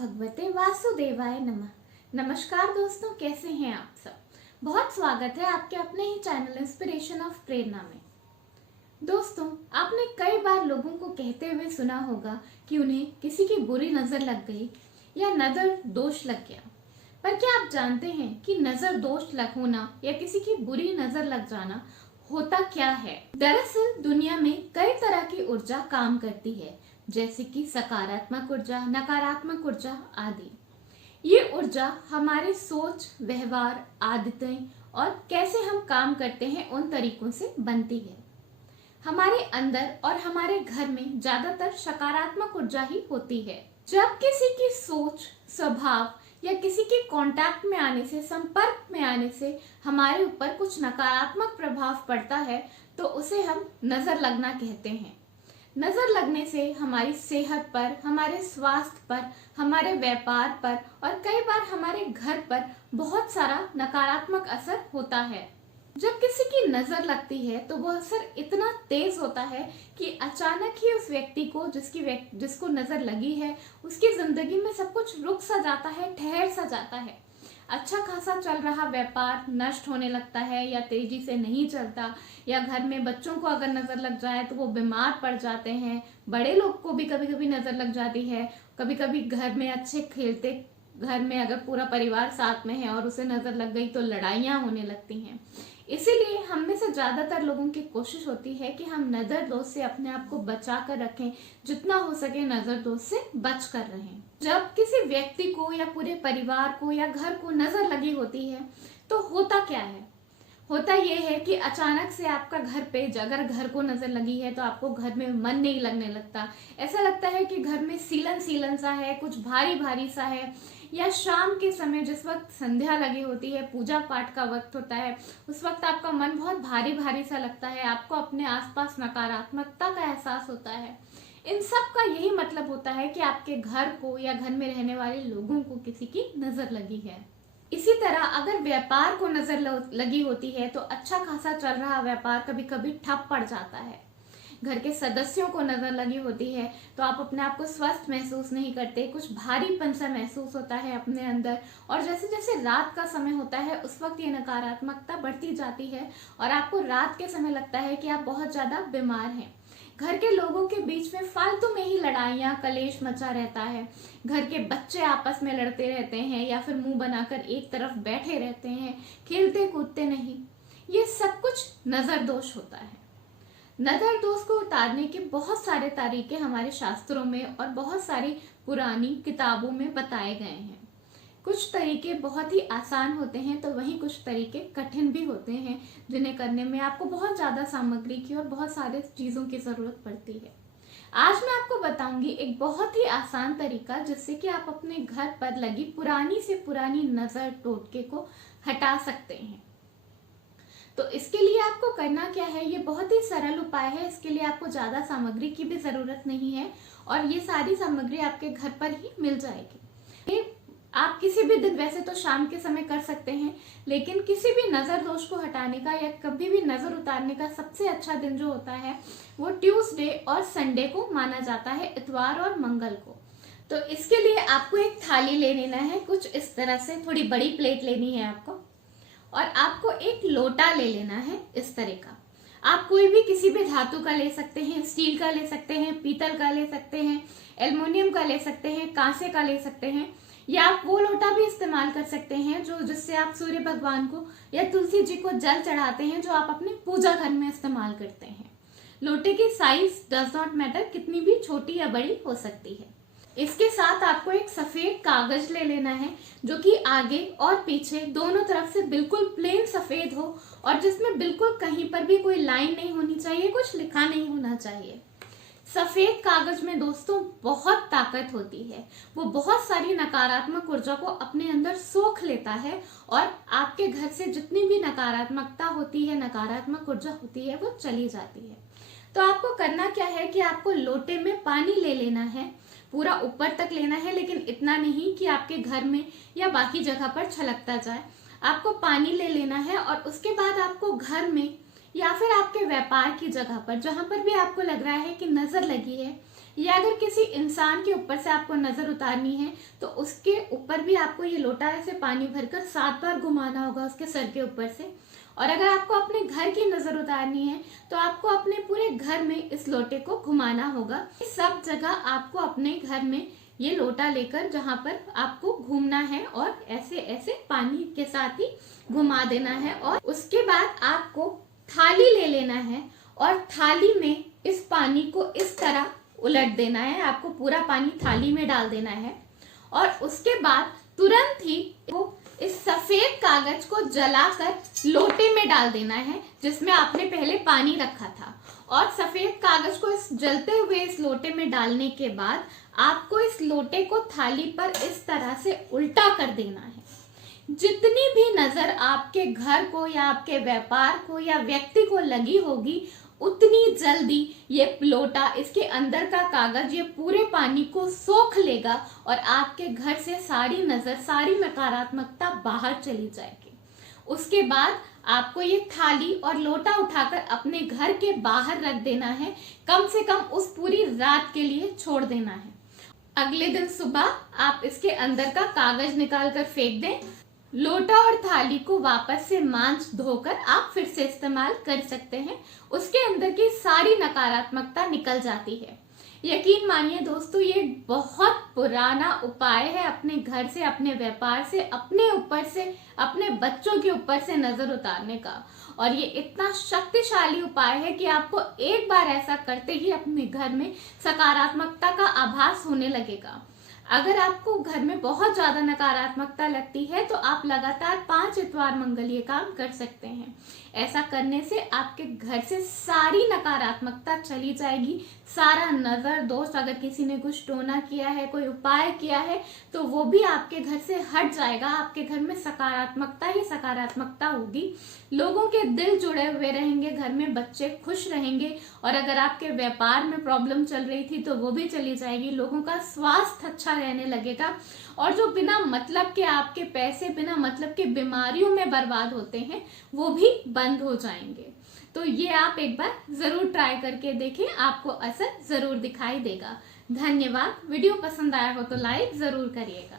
भगवते वासुदेवाय नमः। नमस्कार दोस्तों, कैसे हैं आप सब। बहुत स्वागत है आपके अपने ही चैनल इंस्पिरेशन ऑफ प्रेरणा में। दोस्तों, आपने कई बार लोगों को कहते हुए सुना होगा कि उन्हें किसी की बुरी नजर लग गई या नजर दोष लग गया। पर क्या आप जानते हैं कि नजर दोष लग होना या किसी की बुरी नजर लग जाना होता क्या है। दरअसल दुनिया में कई तरह की ऊर्जा काम करती है, जैसे कि सकारात्मक ऊर्जा, नकारात्मक ऊर्जा आदि। ये ऊर्जा हमारे सोच, व्यवहार, आदतें और कैसे हम काम करते हैं उन तरीकों से बनती है। हमारे अंदर और हमारे घर में ज्यादातर सकारात्मक ऊर्जा ही होती है। जब किसी की सोच, स्वभाव या किसी के कांटेक्ट में आने से, संपर्क में आने से हमारे ऊपर कुछ नकारात्मक प्रभाव पड़ता है तो उसे हम नजर लगना कहते हैं। नजर लगने से हमारी सेहत पर, हमारे स्वास्थ्य पर, हमारे व्यापार पर और कई बार हमारे घर पर बहुत सारा नकारात्मक असर होता है। जब किसी की नजर लगती है तो वह असर इतना तेज होता है कि अचानक ही उस व्यक्ति को जिसको नजर लगी है उसकी जिंदगी में सब कुछ रुक सा जाता है, ठहर सा जाता है। अच्छा खासा चल रहा व्यापार नष्ट होने लगता है या तेजी से नहीं चलता, या घर में बच्चों को अगर नजर लग जाए तो वो बीमार पड़ जाते हैं। बड़े लोग को भी कभी कभी नजर लग जाती है। कभी कभी घर में अच्छे खेलते घर में अगर पूरा परिवार साथ में है और उसे नजर लग गई तो लड़ाइयां होने लगती हैं। इसीलिए हम में से ज्यादातर लोगों की कोशिश होती है कि हम नजर दोष से अपने आप को बचा कर रखें, जितना हो सके नजर दोष से बच कर रहें। जब किसी व्यक्ति को या पूरे परिवार को या घर को नजर लगी होती है तो होता क्या है। होता यह है कि अचानक से आपका घर पे अगर घर को नजर लगी है तो आपको घर में मन नहीं लगने लगता। ऐसा लगता है कि घर में सीलन सीलन सा है, कुछ भारी भारी सा है। या शाम के समय जिस वक्त संध्या लगी होती है, पूजा पाठ का वक्त होता है, उस वक्त आपका मन बहुत भारी भारी सा लगता है। आपको अपने आसपास नकारात्मकता का एहसास होता है। इन सब का यही मतलब होता है कि आपके घर को या घर में रहने वाले लोगों को किसी की नजर लगी है। इसी तरह अगर व्यापार को नजर लगी होती है तो अच्छा खासा चल रहा व्यापार कभी कभी ठप पड़ जाता है। घर के सदस्यों को नजर लगी होती है तो आप अपने आप को स्वस्थ महसूस नहीं करते, कुछ भारीपन सा महसूस होता है अपने अंदर। और जैसे जैसे रात का समय होता है उस वक्त ये नकारात्मकता बढ़ती जाती है और आपको रात के समय लगता है कि आप बहुत ज्यादा बीमार हैं। घर के लोगों के बीच में फालतू में ही लड़ाइयाँ, कलेश मचा रहता है। घर के बच्चे आपस में लड़ते रहते हैं या फिर मुंह बनाकर एक तरफ बैठे रहते हैं, खेलते कूदते नहीं। ये सब कुछ नजर दोष होता है। नजर दोष को उतारने के बहुत सारे तरीके हमारे शास्त्रों में और बहुत सारी पुरानी किताबों में बताए गए हैं। कुछ तरीके बहुत ही आसान होते हैं तो वहीं कुछ तरीके कठिन भी होते हैं, जिन्हें करने में आपको बहुत ज्यादा सामग्री की और बहुत सारे चीजों की जरूरत पड़ती है। आज मैं आपको बताऊंगी एक बहुत ही आसान तरीका जिससे कि आप अपने घर पर लगी पुरानी से पुरानी नजर टोटके को हटा सकते हैं। तो इसके लिए आपको करना क्या है, ये बहुत ही सरल उपाय है। इसके लिए आपको ज्यादा सामग्री की भी जरूरत नहीं है और ये सारी सामग्री आपके घर पर ही मिल जाएगी। ये आप किसी भी दिन, वैसे तो शाम के समय कर सकते हैं, लेकिन किसी भी नजर दोष को हटाने का या कभी भी नजर उतारने का सबसे अच्छा दिन जो होता है वो ट्यूसडे और संडे को माना जाता है, इतवार और मंगल को। तो इसके लिए आपको एक थाली ले लेना है, कुछ इस तरह से थोड़ी बड़ी प्लेट लेनी है आपको, और आपको एक लोटा ले लेना है इस तरह का। आप कोई भी किसी भी धातु का ले सकते हैं, स्टील का ले सकते हैं, पीतल का ले सकते हैं, एल्युमिनियम का ले सकते हैं, कांसे का ले सकते हैं, या आप वो लोटा भी इस्तेमाल कर सकते हैं जिससे आप सूर्य भगवान को या तुलसी जी को जल चढ़ाते हैं, जो आप अपने पूजा घर में इस्तेमाल करते हैं। लोटे की साइज डज नॉट मैटर, कितनी भी छोटी या बड़ी हो सकती है। इसके साथ आपको एक सफेद कागज ले लेना है जो कि आगे और पीछे दोनों तरफ से बिल्कुल प्लेन सफेद हो और जिसमें बिल्कुल कहीं पर भी कोई लाइन नहीं होनी चाहिए, कुछ लिखा नहीं होना चाहिए। सफेद कागज में दोस्तों बहुत ताकत होती है, वो बहुत सारी नकारात्मक ऊर्जा को अपने अंदर सोख लेता है और आपके घर से जितनी भी नकारात्मकता होती है, नकारात्मक ऊर्जा होती है, वो चली जाती है। तो आपको करना क्या है कि आपको लोटे में पानी ले लेना है, पूरा ऊपर तक लेना है, लेकिन इतना नहीं कि आपके घर में या बाकी जगह पर छलकता जाए। आपको पानी ले लेना है और उसके बाद आपको घर में या फिर आपके व्यापार की जगह पर, जहां पर भी आपको लग रहा है कि नजर लगी है, या अगर किसी इंसान के ऊपर से आपको नजर उतारनी है तो उसके ऊपर भी आपको ये लोटा ऐसे पानी भरकर 7 बार घुमाना होगा उसके सर के ऊपर से। और अगर आपको अपने घर की नजर उतारनी है तो आपको अपने पूरे घर में इस लोटे को घुमाना होगा। सब जगह आपको अपने घर में ये लोटा लेकर जहां पर आपको घूमना है और ऐसे ऐसे पानी के साथ ही घुमा देना है। और उसके बाद आपको थाली ले लेना है और थाली में इस पानी को इस तरह उलट देना है। आपको पूरा पानी थाली में डाल देना है और उसके बाद तुरंत ही वो इस सफेद कागज को जलाकर लोटे में डाल देना है जिसमें आपने पहले पानी रखा था। और सफेद कागज को इस जलते हुए इस लोटे में डालने के बाद आपको इस लोटे को थाली पर इस तरह से उल्टा कर देना है। जितनी भी नजर आपके घर को या आपके व्यापार को या व्यक्ति को लगी होगी उतनी जल्दी ये लोटा, इसके अंदर का कागज ये पूरे पानी को सोख लेगा और आपके घर से सारी नजर, सारी नकारात्मकता बाहर चली जाएगी। उसके बाद आपको ये थाली और लोटा उठाकर अपने घर के बाहर रख देना है। कम से कम उस पूरी रात के लिए छोड़ देना है। अगले दिन सुबह आप इसके अंदर का कागज निकाल कर फेंक दें। लोटा और थाली को वापस से मांज धोकर आप फिर से इस्तेमाल कर सकते हैं। उसके अंदर की सारी नकारात्मकता निकल जाती है। यकीन मानिए दोस्तों, ये बहुत पुराना उपाय है अपने घर से, अपने व्यापार से, अपने ऊपर से, अपने बच्चों के ऊपर से नजर उतारने का। और ये इतना शक्तिशाली उपाय है कि आपको एक बार ऐसा करते ही अपने घर में सकारात्मकता का आभास होने लगेगा। अगर आपको घर में बहुत ज्यादा नकारात्मकता लगती है तो आप लगातार 5 इतवार मंगल ये काम कर सकते हैं। ऐसा करने से आपके घर से सारी नकारात्मकता चली जाएगी। सारा नजर दोष, अगर किसी ने कुछ टोना किया है, कोई उपाय किया है, तो वो भी आपके घर से हट जाएगा। आपके घर में सकारात्मकता ही सकारात्मकता होगी। लोगों के दिल जुड़े हुए रहेंगे, घर में बच्चे खुश रहेंगे। और अगर आपके व्यापार में प्रॉब्लम चल रही थी तो वो भी चली जाएगी। लोगों का स्वास्थ्य अच्छा रहने लगेगा। और जो बिना मतलब के आपके पैसे, बिना मतलब के बीमारियों में बर्बाद होते हैं, वो भी बंद हो जाएंगे। तो ये आप एक बार जरूर ट्राई करके देखें, आपको असर जरूर दिखाई देगा। धन्यवाद। वीडियो पसंद आया हो तो लाइक जरूर करिएगा।